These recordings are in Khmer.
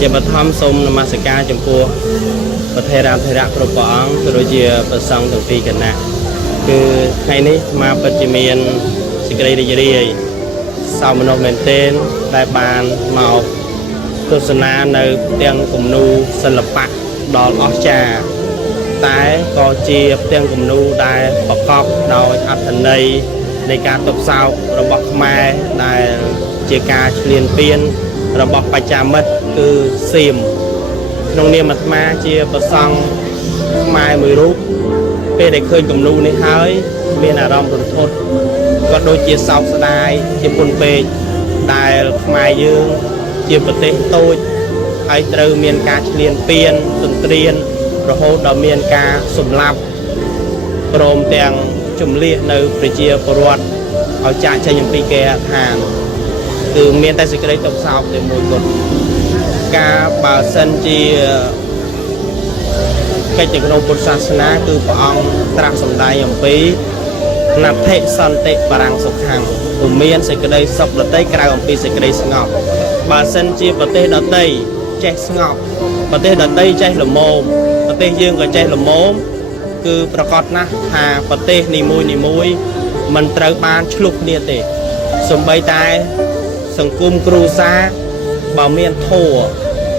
ជាបឋមសូមនមស្ការចំពោះប្រធារាធិរៈគ្រប់ព្រះអង្គក៏ដូចជាព្រះសង្ឃទាំងពីរគណៈគឺថ្ងៃនេះមកពិតជាមានសេចក្តីរីករាយសោមនស្សមែនទែនដែលបានមកទស្សនានៅផ្ទាំងគំនូរសិល្បៈដ៏អស្ចារ្យតែក៏ជាផ្ទាំងគំនូរដែលប្រកបដោយអត្ថន័យនៃការទប់សោករបស់ខ្មែរដែលជាការឈ្លានពានរបស់បច្ចាមិត្តគឺសៀមក្នុងនាមអាត្មាជាប្រសង់ខ្មែរមួយរូបពេលដែលឃើញគំនូរនេះហើយមានអារម្មណ៍រន្ធត់ក៏ដូចជាសោកស្ដាយជាពុនពេកដែលខ្មែរយើងជាប្រទេសតូចហើយត្រូវមានការឈ្លានពានទន្ទ្រានរហូតដល់មានការសម្លាប់ព្រមទាំងជំលៀសនៅប្រជាពលរដ្ឋឲ្យចាកចេញអំពីគេហដ្ឋានគឺមានតែសេចក្តីទុក្ខសោកតែមួយគត់ការបើសិនជាកិច្ចក្នុងពុទ្ធសាសនាគឺព្រះអង្គត្រាស់សម្ដែងអំពីណដ្ឋិសន្តិបរាំងសុខੰពុំមានសេចក្តីសុខដតីក្រៅអំពីសេចក្តីស្ងប់បើសិនជាប្រទេសដតីចេះស្ងប់ប្រទេសដតីចេះល្មមប្រទេសយើងក៏ចេះល្មមគឺប្រកាសណាស់ថាប្រទេសនីមួយមិនត្រូវបានឆ្លុះគ្នាទេសូម្បីតែសង្គមគ្រួសារបើមានធម៌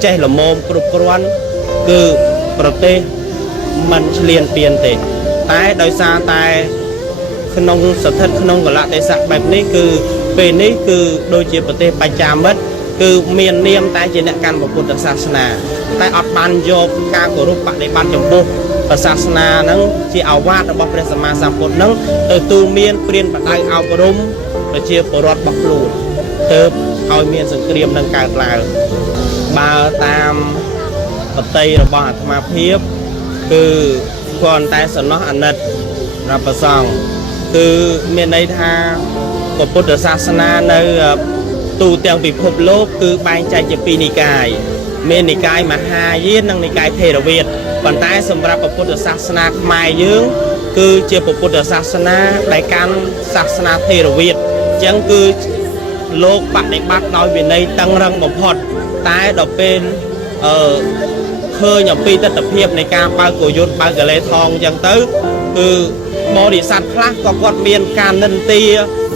ចេះល្មមគ្រប់គ្រាន់គឺប្រទេសមិនឈ្លានពានទេតែដោយសារតែក្នុងស្ថិតក្នុងកលៈទេសៈបែបនេះគឺពេលនេះគឺដូចជាប្រទេសបច្ចាមិត្តគឺមាននាមតែជាអ្នកកាន់ពុទ្ធសាសនាតែអត់បានយកការគោរពបដិបត្តិចំពោះសាសនាហ្នឹងជាអាវាតរបស់ព្រះសម្មាសម្ពុទ្ធហ្នឹងទៅទូលមានព្រានបដៅអប់រំប្រជាពលរដ្ឋរបស់ខ្លួនទើបឲ្យមានសង្គ្រាមនឹងកើតឡើងបើតាមបតីរបស់អាត្មាភាពគឺគ្រាន់តែសំណោះអាណិតរាប់ប្រសងគឺមានន័យថាពុទ្ធសាសនានៅទូទាំងពិភពលោកគឺបែងចែកជាពីរនិកាយមាននិកាយមហាយាននិងនិកាយថេរវាទប៉ុន្តែសម្រាប់ពុទ្ធសាសនាខ្មែរយើងគឺជាពុទ្ធសាសនាដែលកាន់សាសនាថេរវាទអញ្ចឹងគឺលោកបដិបត្តិដោយវិន័យតឹងរឹងបំផុតតែដល់ពេលឃើញអំពីទស្សនវិជ្ជានៃការបើកកយុទ្ធបើកកលេថងអញ្ចឹងទៅគឺបរិស័ទខ្លះក៏គាត់មានការនិន្ទា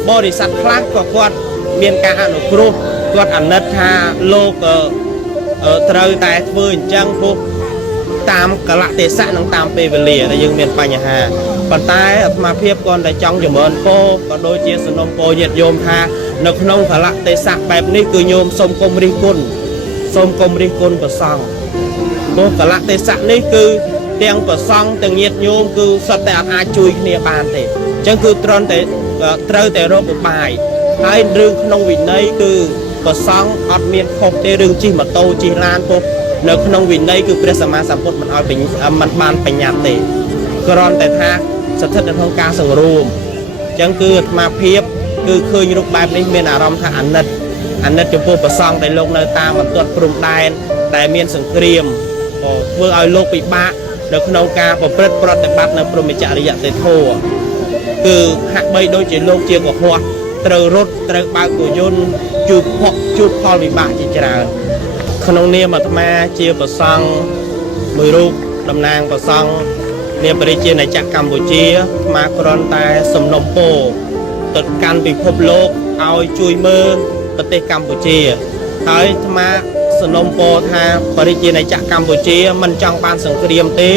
បរិស័ទខ្លះក៏គាត់មានការអនុគ្រោះគាត់អាណិតថាលោកត្រូវតែធ្វើអញ្ចឹងព្រោះតាមកលៈទេសៈនិងតាមពេលវេលាដែលយើងមានបញ្ហាប៉ុន្តែអាត្មាភាពគាត់តែចង់ចម្រើនពរក៏ដូចជាសំណុំពរញាតិញោមថានៅក្នុងកលៈទេសៈបែបនេះគឺញោមសូមគុំរិះគន់សូមគុំរិះគន់ព្រះសង្ឃព្រោះកលៈទេសៈនេះគឺទាំងព្រះសង្ឃទាំងញាតិញោមគឺសុទ្ធតែអាចជួយគ្នាបានទេអញ្ចឹងគឺត្រូវតែរកឧបាយហើយរឿងក្នុងវិន័យគឺព្រះសង្ឃអត់មានខុសទេរឿងជិះម៉ូតូជិះឡានពុកនៅក្នុងវិន័យគឺព្រះសម្មាសម្ពុទ្ធមិនឲ្យមិនបានបញ្ញត្តិទេគ្រាន់តែថាស្ថិតនៅក្នុងការសង្រួមអញ្ចឹងគឺអាត្មាភាពគឺឃើញរូបបែបនេះមានអារម្មណ៍ថាអាណិតចំពោះព្រះសង្ឃដែលលោកនៅតាមបន្ទាត់ព្រំដែនដែលមានសង្គ្រាមក៏ធ្វើឲ្យលោកពិបាកនៅក្នុងការប្រព្រឹត្តប្រតិបត្តិនៅព្រហ្មចរិយធម៌គឺហាក់បីដូចជាលោកជាកុហកត្រូវរត់ត្រូវបើកគោយន្តជួបផលវិបាកជាច្រើនក្នុងនាមអាត្មាជាព្រះសង្ឃមួយរូបតំណាងព្រះសង្ឃនាព្រះរាជាណាចក្រកម្ពុជាអាត្មាគ្រាន់តែសំណូមពរទៅកាន់ពិភពលោកឲ្យជួយមើលប្រទេសកម្ពុជាហើយអាត្មាសំណូមពរថាព្រះរាជាណាចក្រកម្ពុជាមិនចង់បានសង្គ្រាមទេ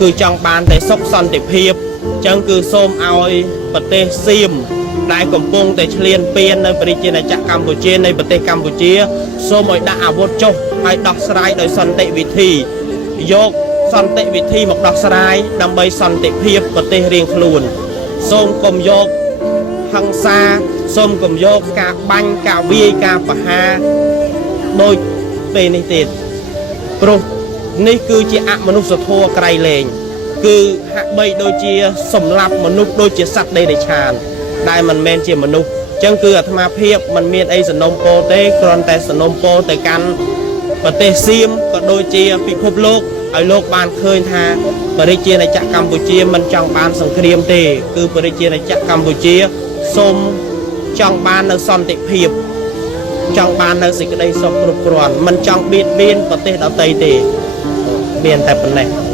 គឺចង់បានតែសុខសន្តិភាពអញ្ចឹងគឺសូមឲ្យប្រទេសសៀមដែលកំពុងតែឈ្លានពាននៅប្រជាណាចក្រកម្ពុជានៃប្រទេសកម្ពុជាសូមឲ្យដាក់អាវុធចុះហើយដោះស្រាយដោយសន្តិវិធីយកសន្តិវិធីមកដោះស្រាយដើម្បីសន្តិភាពប្រទេសរៀងខ្លួនសូមកុំយកហិង្សាសូមកុំយកការបាញ់ការវាយការប្រហារដោយពេលនេះទេព្រោះនេះគឺជាអមនុស្សធម៌ក្រៃលែងគឺហាក់បីដូចជាសម្លាប់មនុស្សដូចជាសត្វដេរឆានដែលមិនមែនជាមនុស្សអញ្ចឹងគឺអាត្មាភាពមិនមានអីសំណូមពរទេគ្រាន់តែសំណូមពរទៅកាន់ប្រទេសសៀមក៏ដូចជាពិភពលោកឲ្យលោកបានឃើញថាព្រះរាជាណាចក្រកម្ពុជាមិនចង់បានសង្គ្រាមទេគឺព្រះរាជាណាចក្រកម្ពុជាសូមចង់បាននៅសន្តិភាព ចង់បាននៅសេចក្តីសុខគ្រប់គ្រាន់មិនចង់បៀតបៀនប្រទេសដទៃទេមានតែប៉ុណ្ណេះ